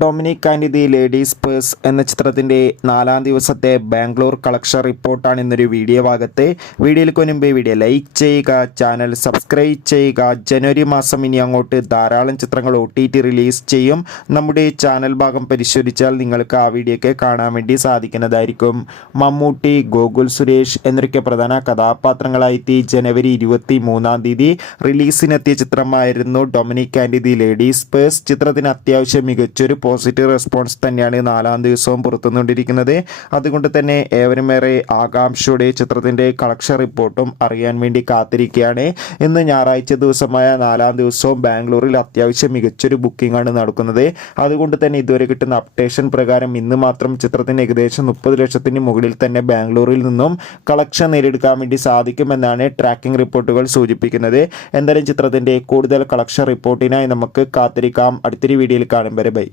Dominic and the ladies purse എന്ന ചിത്രത്തിൻ്റെ 4-ാം ദിവസത്തെ ബാംഗ്ലൂർ കളക്ഷൻ റിപ്പോർട്ടാണ് ഇന്നൊരു വീഡിയോ ഭാഗത്ത്. വീഡിയോയിലേക്ക് മുൻപ് വീഡിയോ ലൈക്ക് ചെയ്യുക, ചാനൽ സബ്സ്ക്രൈബ് ചെയ്യുക. ജനുവരി മാസം ഇനി അങ്ങോട്ട് ധാരാളം ചിത്രങ്ങൾ OTT റിലീസ് ചെയ്യും. നമ്മുടെ ചാനൽ ഭാഗം പരിശോധിച്ചാൽ നിങ്ങൾക്ക് ആ വീഡിയോയൊക്കെ കാണാൻ വേണ്ടി സാധിക്കുന്നതായിരിക്കും. മമ്മൂട്ടി, ഗോകുൽ സുരേഷ് എന്നൊക്കെ പ്രധാന കഥാപാത്രങ്ങളായി ജനുവരി 23-ാം തീയതി റിലീസിനെത്തിയ ചിത്രമായിരുന്നു Dominic and the ladies purse. ചിത്രത്തിന് അത്യാവശ്യം മികച്ചൊരു പോസിറ്റീവ് റെസ്പോൺസ് തന്നെയാണ് 4-ാം ദിവസവും പുറത്തുനിന്നുകൊണ്ടിരിക്കുന്നത്. അതുകൊണ്ട് തന്നെ ഏവരുമേറെ ആകാംക്ഷയോടെ ചിത്രത്തിൻ്റെ കളക്ഷൻ റിപ്പോർട്ടും അറിയാൻ വേണ്ടി കാത്തിരിക്കുകയാണ്. ഇന്ന് ഞായറാഴ്ച ദിവസമായ 4-ാം ദിവസവും ബാംഗ്ലൂരിൽ അത്യാവശ്യം മികച്ചൊരു ബുക്കിംഗ് ആണ് നടക്കുന്നത്. അതുകൊണ്ട് തന്നെ ഇതുവരെ കിട്ടുന്ന അപ്ഡേഷൻ പ്രകാരം ഇന്ന് മാത്രം ചിത്രത്തിന് ഏകദേശം 30 ലക്ഷത്തിന് മുകളിൽ തന്നെ ബാംഗ്ലൂരിൽ നിന്നും കളക്ഷൻ നേടിയെടുക്കാൻ വേണ്ടി സാധിക്കുമെന്നാണ് ട്രാക്കിംഗ് റിപ്പോർട്ടുകൾ സൂചിപ്പിക്കുന്നത്. എന്തായാലും ചിത്രത്തിൻ്റെ കൂടുതൽ കളക്ഷൻ റിപ്പോർട്ടിനായി നമുക്ക് കാത്തിരിക്കാം. അടുത്തൊരു വീഡിയോയിൽ കാണും വരെ ബൈ.